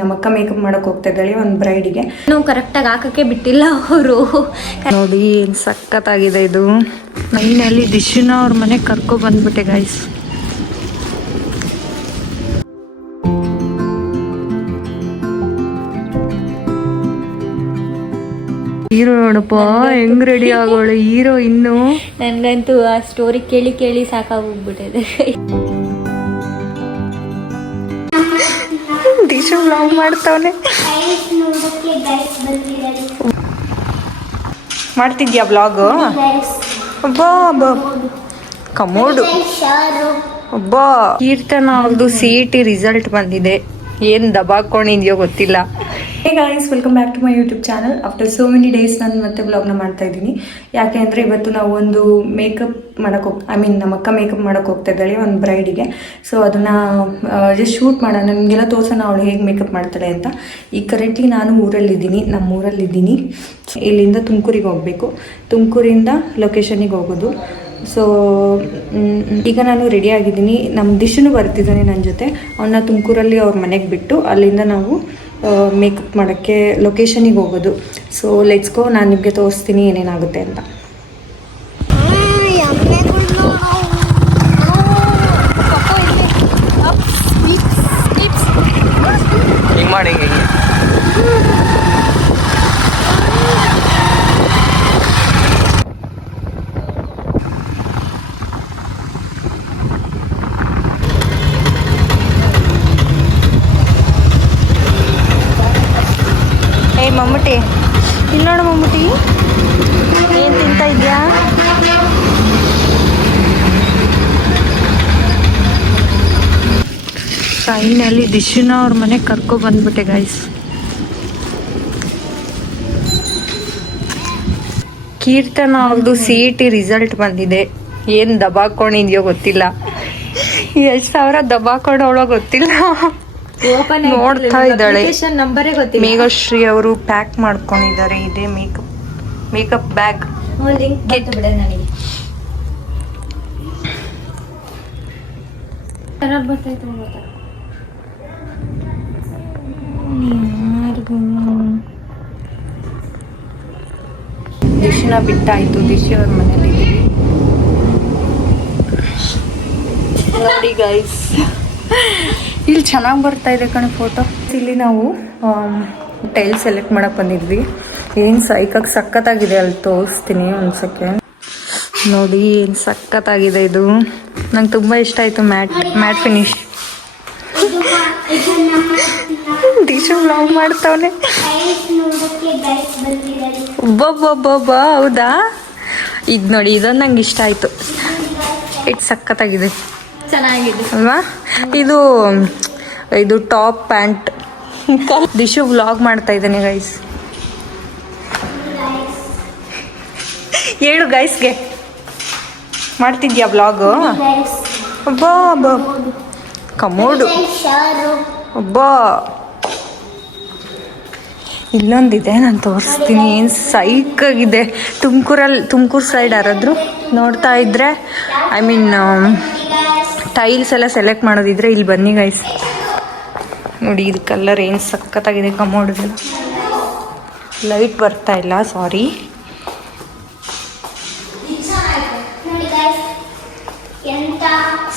ನಮ್ಮ ಅಕ್ಕ ಮೇಕಪ್ ಮಾಡಕ್ ಹೋಗ್ತಾ ಇದ್ದಾಳೆ ಒಂದು ಬ್ರೈಡಿಗೆ. ನಾವು ಕರೆಕ್ಟಾಗಿ ಹಾಕಕ್ಕೆ ಬಿಟ್ಟಿಲ್ಲ ಅವರು. ನೋಡಿ ಏನು ಸಖತ್ತಾಗಿದೆ ಇದು. ಮೈನಲ್ಲಿ ದಿಶುನ ಅವ್ರ ಮನೆಗೆ ಕರ್ಕೊ ಬಂದ್ಬಿಟ್ಟೆ ಗೈಸ್. ಹೀರೋ ನೋಡಪ್ಪ ಹೆಂಗ್ ರೆಡಿ ಆಗೋಳೆ ಹೀರೋ. ಇನ್ನು ನನ್ಗಂತೂ ಆ ಸ್ಟೋರಿ ಕೇಳಿ ಕೇಳಿ ಸಾಕಾಗೋಗ್ಬಿಟ್ಟಿದೆ. ದಿಶು ವ್ಲಾಗ್ ಮಾಡ್ತಾವನೆ. ಮಾಡ್ತಿದ್ಯಾ ವ್ಲಾಗು? ಅಬ್ಬಾ ಅಬ್ಬಾ ಕಮೋಡು. ಅಬ್ಬಾ ಕೀರ್ತನ ಅವ್ರದ್ದು CET ರಿಸಲ್ಟ್ ಬಂದಿದೆ. ಏನು ದಬಾಕೊಂಡಿದ್ಯೋ ಗೊತ್ತಿಲ್ಲ. Hey guys, welcome back to my YouTube channel. After so many days ನಾನು ಮತ್ತೆ ವ್ಲಾಗ್ನ ಮಾಡ್ತಾ ಇದ್ದೀನಿ. ಯಾಕೆ ಅಂದರೆ ಇವತ್ತು ನಾವು ಒಂದು ಮೇಕಪ್ ನಮ್ಮ ಅಕ್ಕ ಮೇಕಪ್ ಮಾಡೋಕೆ ಹೋಗ್ತಾ ಇದ್ದಾಳೆ ಒಂದು ಬ್ರೈಡಿಗೆ. ಸೊ ಅದನ್ನು ಜಸ್ಟ್ ಶೂಟ್ ಮಾಡೋಣ, ನಿಮಗೆಲ್ಲ ತೋರ್ಸೋಣ ಅವಳು ಹೇಗೆ ಮೇಕಪ್ ಮಾಡ್ತಾಳೆ ಅಂತ. ಈಗ ಕರೆಂಟ್ಲಿ ನಾನು ನಮ್ಮೂರಲ್ಲಿದ್ದೀನಿ. ಇಲ್ಲಿಂದ ತುಮಕೂರಿಗೆ ಹೋಗಬೇಕು. ತುಮಕೂರಿಂದ ಲೊಕೇಶನಿಗೆ ಹೋಗೋದು. ಸೊ ಈಗ ನಾನು ರೆಡಿ ಆಗಿದ್ದೀನಿ. ನಮ್ಮ ದಿಶುನು ಬರ್ತಿದ್ದಾನೆ ನನ್ನ ಜೊತೆ. ಅವನ್ನ ತುಮಕೂರಲ್ಲಿ ಅವ್ರ ಮನೆಗೆ ಬಿಟ್ಟು ಅಲ್ಲಿಂದ ನಾವು ಮೇಕಪ್ ಮಾಡೋಕ್ಕೆ ಲೊಕೇಶನಿಗೆ ಹೋಗೋದು. ಸೊ ಲೆಟ್ಸ್ ಗೋ, ನಾನು ನಿಮಗೆ ತೋರಿಸ್ತೀನಿ ಏನೇನಾಗುತ್ತೆ ಅಂತ. ಹಿಂಗೆ ಮಾಡಿ ಮಮ್ಮೂಟಿ, ಇಲ್ಲಿ ನೋಡು ಮಮ್ಮೂಟಿ, ಏನು ತಿಂತಾ ಇದೆಯಾ? ಫೈನಲಿ ದಿಶುನ ಅವ್ರ ಮನೆಗೆ ಕರ್ಕೊ ಬಂದ್ಬಿಟ್ಟೆ ಗೈಸ್. ಕೀರ್ತನ ಅವ್ರದ್ದು CET ರಿಸಲ್ಟ್ ಬಂದಿದೆ. ಏನು ದಬಾಕೊಂಡಿದ್ಯೋ ಗೊತ್ತಿಲ್ಲ. ಎಷ್ಟು ಸಾವಿರ ದಬಾಕೊಂಡವಳೋ ಗೊತ್ತಿಲ್ಲ. ನೋಡ್ತಾ ಇದ್ದಾಳೆ. ಮೇಘಶ್ರೀ ಅವರು ಪ್ಯಾಕ್ ಮಾಡ್ಕೊಂಡಿದ್ದಾರೆ. ಇದೆ ಮೇಕಪ್ ಬ್ಯಾಗ್. ದಿಶನ ಬಿಟ್ಟಾಯ್ತು. ದಿಶಿ ಅವ್ರ ಮನೇಲಿ ನೋಡಿ ಗೈಸ್, ಇಲ್ಲಿ ಚೆನ್ನಾಗಿ ಬರ್ತಾ ಇದೆ ಕಣೆ ಫೋಟೋ. ಇಲ್ಲಿ ನಾವು ಟೈಲ್ ಸೆಲೆಕ್ಟ್ ಮಾಡಕ್ಕೆ ಬಂದಿದ್ವಿ. ಏನು ಸಖತ್ತಾಗಿದೆ, ಅಲ್ಲಿ ತೋರಿಸ್ತೀನಿ ಒಂದು ಸೆಕೆಂಡ್. ನೋಡಿ ಏನು ಸಖತ್ತಾಗಿದೆ ಇದು. ನಂಗೆ ತುಂಬ ಇಷ್ಟ ಆಯಿತು. Matte finish. ದಿಶು ವ್ಲಾಗ್ ಮಾಡ್ತಾವನೆ. ಒಬ್ಬೊಬ್ಬೊಬ್ಬೊಬ್ಬ ಹೌದಾ? ಇದು ನೋಡಿ, ಇದೊಂದು ನಂಗೆ ಇಷ್ಟ ಆಯಿತು. ಸಖತ್ತಾಗಿದೆ, ಚೆನ್ನಾಗಿದೆ ಅಲ್ವಾ? ಇದು ಟಾಪ್ ಪ್ಯಾಂಟ್. ದಿಶು ವ್ಲಾಗ್ ಮಾಡ್ತಾ ಇದ್ದಾನೆ ಗೈಸ್. ಹೇಳು ಗೈಸ್ಗೆ, ಮಾಡ್ತಿದ್ಯಾ ವ್ಲಾಗು? ಅಬ್ಬಾ ಅಬ್ಬಾ ಕಮೋಡು. ಅಬ್ಬಾ ಇಲ್ಲೊಂದಿದೆ, ನಾನು ತೋರಿಸ್ತೀನಿ. ಏನು ಸೈಕಾಗಿದೆ. ತುಮಕೂರು ಸೈಡ್ ಯಾರಾದರೂ ನೋಡ್ತಾ ಇದ್ರೆ, ಟೈಲ್ಸ್ ಎಲ್ಲ ಸೆಲೆಕ್ಟ್ ಮಾಡೋದಿದ್ರೆ ಇಲ್ಲಿ ಬನ್ನಿ ಗೈಸ್. ನೋಡಿ ಇದು ಕಲರ್ ಏನು ಸಖತ್ತಾಗಿದೆ. ಕಮೋಡಲ್ಲ ಲೈಟ್ ಬರ್ತಾ ಇಲ್ಲ, ಸಾರಿ.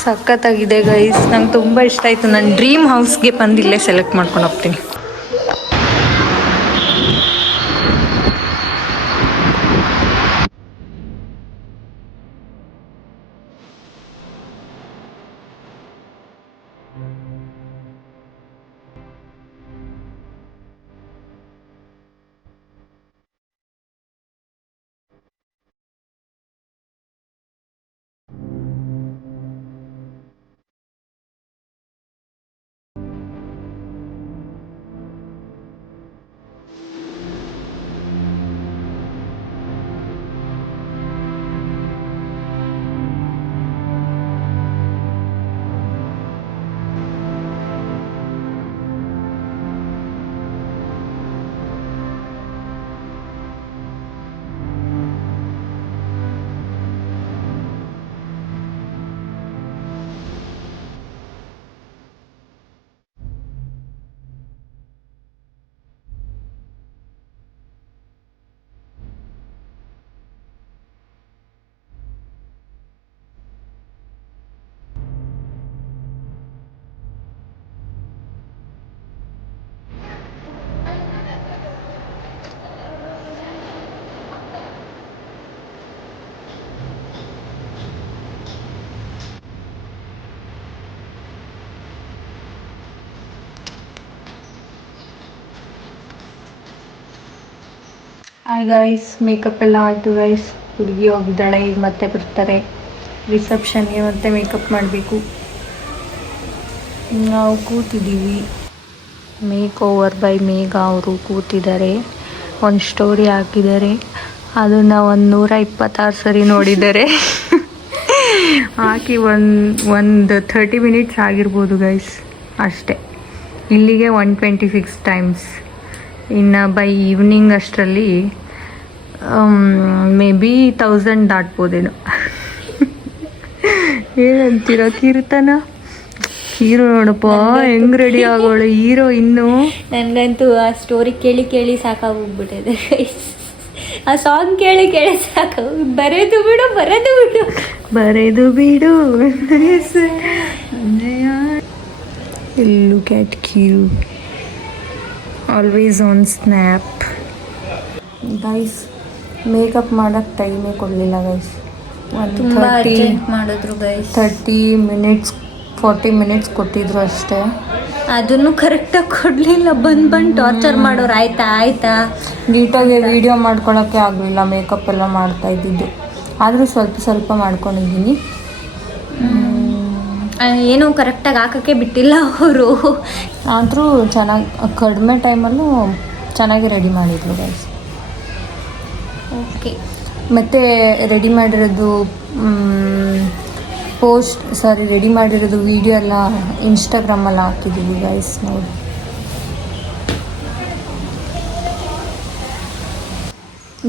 ಸಖತ್ತಾಗಿದೆ ಗೈಸ್, ನಂಗೆ ತುಂಬ ಇಷ್ಟ ಆಯಿತು. ನನ್ನ ಡ್ರೀಮ್ ಹೌಸ್ಗೆ ಬಂದು ಇಲ್ಲೇ ಸೆಲೆಕ್ಟ್ ಮಾಡ್ಕೊಂಡು ಹೋಗ್ತೀನಿ. ಹಾಯ್ ಗೈಸ್, ಮೇಕಪ್ ಎಲ್ಲ ಆಯಿತು ಗೈಸ್. ಹುಡುಗಿ ಹೋಗಿದ್ದಾಳೆ, ಈಗ ಮತ್ತೆ ಬರ್ತಾರೆ. ರಿಸೆಪ್ಷನ್ಗೆ ಮತ್ತೆ ಮೇಕಪ್ ಮಾಡಬೇಕು. ನಾವು ಕೂತಿದ್ದೀವಿ. ಮೇಕ್ ಓವರ್ ಬೈ ಮೇಘ ಅವರು ಕೂತಿದ್ದಾರೆ. ಒಂದು ಸ್ಟೋರಿ ಹಾಕಿದ್ದಾರೆ, ಅದನ್ನು 126 ಸರಿ ನೋಡಿದ್ದಾರೆ. ಹಾಕಿ ಒಂದು 30 ಮಿನಿಟ್ಸ್ ಆಗಿರ್ಬೋದು ಗೈಸ್, ಅಷ್ಟೇ. ಇಲ್ಲಿಗೆ 126 ಟೈಮ್ಸ್. ಇನ್ನು ಬೈ ಈವ್ನಿಂಗ್ ಅಷ್ಟರಲ್ಲಿ ಮೇ ಬಿ 1000 ದಾಟ್ಬೋದೇನೋ. ಏನಂತೀರ ಕೀರ್ತನ? ಹೀರೋ ನೋಡಪ್ಪ ಹೆಂಗ್ ರೆಡಿ ಆಗೋಳೆ ಹೀರೋ. ಇನ್ನು ನನಗಂತೂ ಆ ಸ್ಟೋರಿ ಕೇಳಿ ಕೇಳಿ ಸಾಕಾಗೋಗ್ಬಿಟ್ಟಿದೆ. ಆ ಸಾಂಗ್ ಕೇಳಿ ಕೇಳಿ ಸಾಕಾಗ. ಬರೆದು ಬಿಡು look at cue, always on snap. Guys, makeup ಮಾಡೋಕ್ಕೆ ಟೈಮೇ ಕೊಡಲಿಲ್ಲ ಗೈಸ್. ತುಂಬ ಅರ್ಜೆಂಟ್ ಮಾಡಿದ್ರು ಗೈಸ್. 30 ಮಿನಿಟ್ಸ್ 40 ಮಿನಿಟ್ಸ್ ಕೊಟ್ಟಿದ್ರು ಅಷ್ಟೇ. ಅದನ್ನು ಕರೆಕ್ಟಾಗಿ ಕೊಡಲಿಲ್ಲ. ಬಂದು ಟಾರ್ಚರ್ ಮಾಡೋರು. ಆಯ್ತಾ ನೀಟಾಗಿ ವಿಡಿಯೋ ಮಾಡ್ಕೊಳಕ್ಕೆ ಆಗಲಿಲ್ಲ. ಮೇಕಪ್ ಎಲ್ಲ ಮಾಡ್ತಾ ಇದ್ದಿದ್ದು, ಆದರೂ ಸ್ವಲ್ಪ ಮಾಡ್ಕೊಂಡಿದ್ದೀನಿ. ಏನೂ ಕರೆಕ್ಟಾಗಿ ಹಾಕೋಕ್ಕೆ ಬಿಟ್ಟಿಲ್ಲ ಅವರು. ಆದರೂ ಚೆನ್ನಾಗಿ ಕಡಿಮೆ ಟೈಮಲ್ಲೂ ಚೆನ್ನಾಗಿ ರೆಡಿ ಮಾಡಿದ್ರು ಗೈಸ್. ಓಕೆ, ಮತ್ತು ರೆಡಿ ಮಾಡಿರೋದು ರೆಡಿ ಮಾಡಿರೋದು ವಿಡಿಯೋ ಎಲ್ಲ ಇನ್ಸ್ಟಾಗ್ರಾಮಲ್ಲಿ ಹಾಕಿದ್ದೀವಿ ಗೈಸ್, ನೋಡಿ.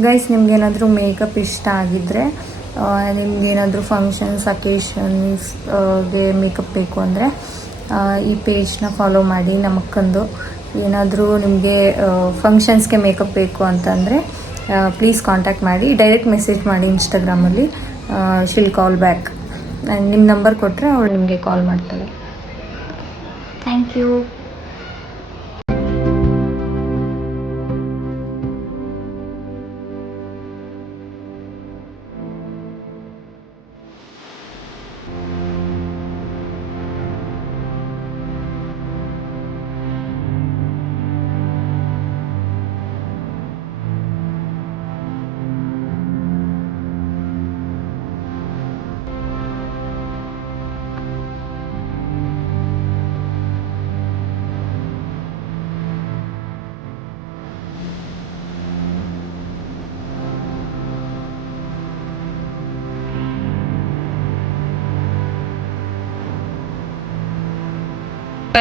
ಗೈಸ್, ನಿಮ್ಗೇನಾದರೂ ಮೇಕಪ್ ಇಷ್ಟ ಆಗಿದ್ದರೆ, ನಿಮ್ಗೇನಾದರೂ ಫಂಕ್ಷನ್ಸ್ ಅಕೇಶನ್ಸ್ಗೆ ಮೇಕಪ್ ಬೇಕು ಅಂದರೆ ಈ ಪೇಜ್ನ ಫಾಲೋ ಮಾಡಿ. ನಮ್ಮಕ್ಕಂದು ಏನಾದರೂ ನಿಮಗೆ ಫಂಕ್ಷನ್ಸ್ಗೆ ಮೇಕಪ್ ಬೇಕು ಅಂತಂದರೆ ಪ್ಲೀಸ್ ಕಾಂಟ್ಯಾಕ್ಟ್ ಮಾಡಿ. ಡೈರೆಕ್ಟ್ ಮೆಸೇಜ್ ಮಾಡಿ ಇನ್ಸ್ಟಾಗ್ರಾಮಲ್ಲಿ. She'll call back. ನಿಮ್ಮ ನಂಬರ್ ಕೊಟ್ಟರೆ ಅವಳು ನಿಮಗೆ ಕಾಲ್ ಮಾಡ್ತಾಳೆ. Thank you.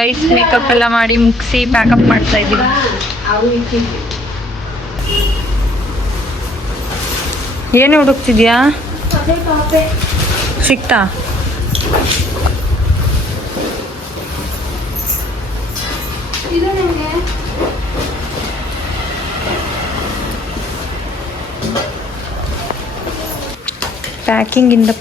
ಗೈಸ್, ಮೇಕಪ್ ಎಲ್ಲ ಮಾಡಿ ಮುಗಿಸಿ ಪ್ಯಾಕಪ್ ಮಾಡ್ತಾ ಇದ್ದೀವಿ. ಏನು ಹುಡುಕ್ತಿದ್ಯಾ? ಸಿಕ್ತಾ? Packing in the